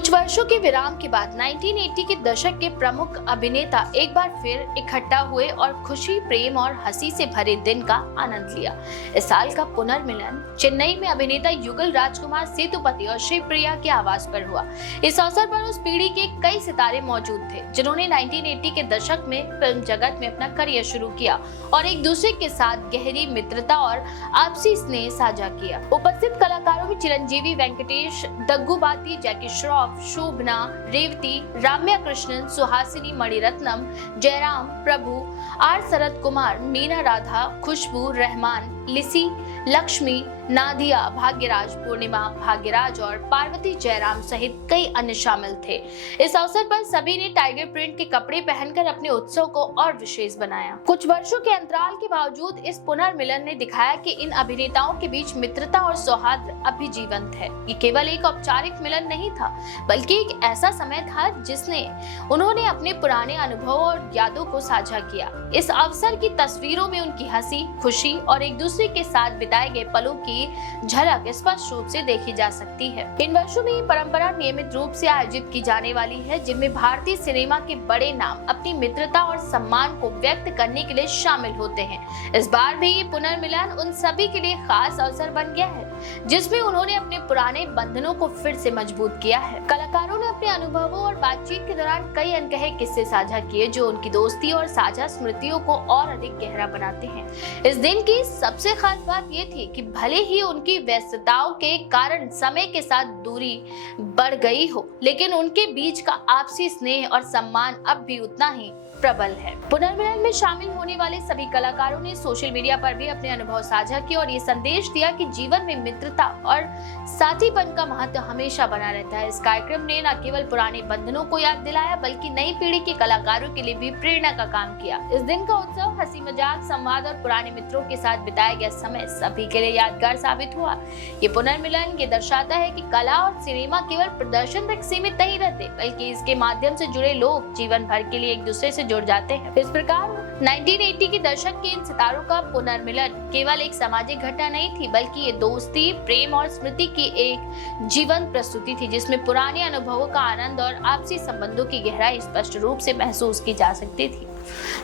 कुछ वर्षों के विराम के बाद 1980 के दशक के प्रमुख अभिनेता एक बार फिर इकट्ठा हुए और खुशी, प्रेम और हंसी से भरे दिन का आनंद लिया। इस साल का पुनर्मिलन चेन्नई में अभिनेता युगल राजकुमार सेतुपति और शिवप्रिया के आवास पर हुआ। इस अवसर पर उस पीढ़ी के कई सितारे मौजूद थे जिन्होंने 1980 के दशक में फिल्म जगत में अपना करियर शुरू किया और एक दूसरे के साथ गहरी मित्रता और आपसी स्नेह साझा किया। उपस्थित कलाकारों में चिरंजीवी वेंकटेश, दग्गू बाती, जैकी श्रॉफ, शोभना, रेवती, राम्या कृष्णन, सुहासिनी मणिरत्नम, जयराम, प्रभु, आर शरद कुमार, मीना राधा, खुशबू, रहमान, लिसी, लक्ष्मी, नादिया, भाग्यराज, पूर्णिमा, भाग्यराज और पार्वती जयराम सहित कई अन्य शामिल थे। इस अवसर पर सभी ने टाइगर प्रिंट के कपड़े पहनकर अपने उत्सव को और विशेष बनाया। कुछ वर्षों के अंतराल के बावजूद इस पुनर्मिलन ने दिखाया कि इन अभिनेताओं के बीच मित्रता और सौहार्द अब भी जीवंत है। ये केवल एक औपचारिक मिलन नहीं था, बल्कि एक ऐसा समय था जिसने उन्होंने अपने पुराने अनुभव और यादों को साझा किया। इस अवसर की तस्वीरों में उनकी हंसी, खुशी और एक दूसरे के साथ बिताए गए पलों की झलक स्पष्ट रूप से देखी जा सकती है। इन वर्षों में ये परंपरा नियमित रूप से आयोजित की जाने वाली है, जिनमें भारतीय सिनेमा के बड़े नाम अपनी मित्रता और सम्मान को व्यक्त करने के लिए शामिल होते हैं। इस बार भी ये पुनर्मिलन उन सभी के लिए खास अवसर बन गया है, जिसमें उन्होंने अपने पुराने बंधनों को फिर से मजबूत किया है। कलाकारों ने अपने अनुभवों और बातचीत के दौरान कई अनकहे किस्से साझा किए जो उनकी दोस्ती और साझा स्मृतियों को और अधिक गहरा बनाते हैं। इस दिन की सबसे खास बात ये थी कि भले ही उनकी व्यस्तताओं के कारण समय के साथ दूरी बढ़ गई हो, लेकिन उनके बीच का आपसी स्नेह और सम्मान अब भी उतना ही प्रबल है। पुनर्मिलन में शामिल होने वाले सभी कलाकारों ने सोशल मीडिया पर भी अपने अनुभव साझा किए और ये संदेश दिया कि जीवन में मित्रता और साथीपन का महत्व हमेशा बना रहता है। इस कार्यक्रम ने न केवल पुराने बंधनों को याद दिलाया, बल्कि नई पीढ़ी के कलाकारों के लिए भी प्रेरणा का काम किया। इस दिन का उत्सव, हंसी मजाक, संवाद और पुराने मित्रों के साथ बिताया गया समय सभी के लिए यादगार साबित हुआ। ये पुनर्मिलन ये दर्शाता है कि कला और सिनेमा केवल प्रदर्शन तक सीमित नहीं रहते, बल्कि इसके माध्यम से जुड़े लोग जीवन भर के लिए एक दूसरे से जुड़ जाते हैं। इस प्रकार 1980 के दशक के इन सितारों का पुनर्मिलन केवल एक सामाजिक घटना नहीं थी, बल्कि ये दोस्ती, प्रेम और स्मृति की एक जीवंत प्रस्तुति थी, जिसमें पुराने अनुभवों का आनंद और आपसी संबंधों की गहराई स्पष्ट रूप से महसूस की जा सकती थी।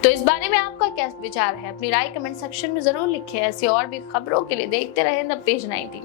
तो इस बारे में आपका क्या विचार है? अपनी राय कमेंट सेक्शन में जरूर लिखें। ऐसी और भी खबरों के लिए देखते रहें द पेज 19।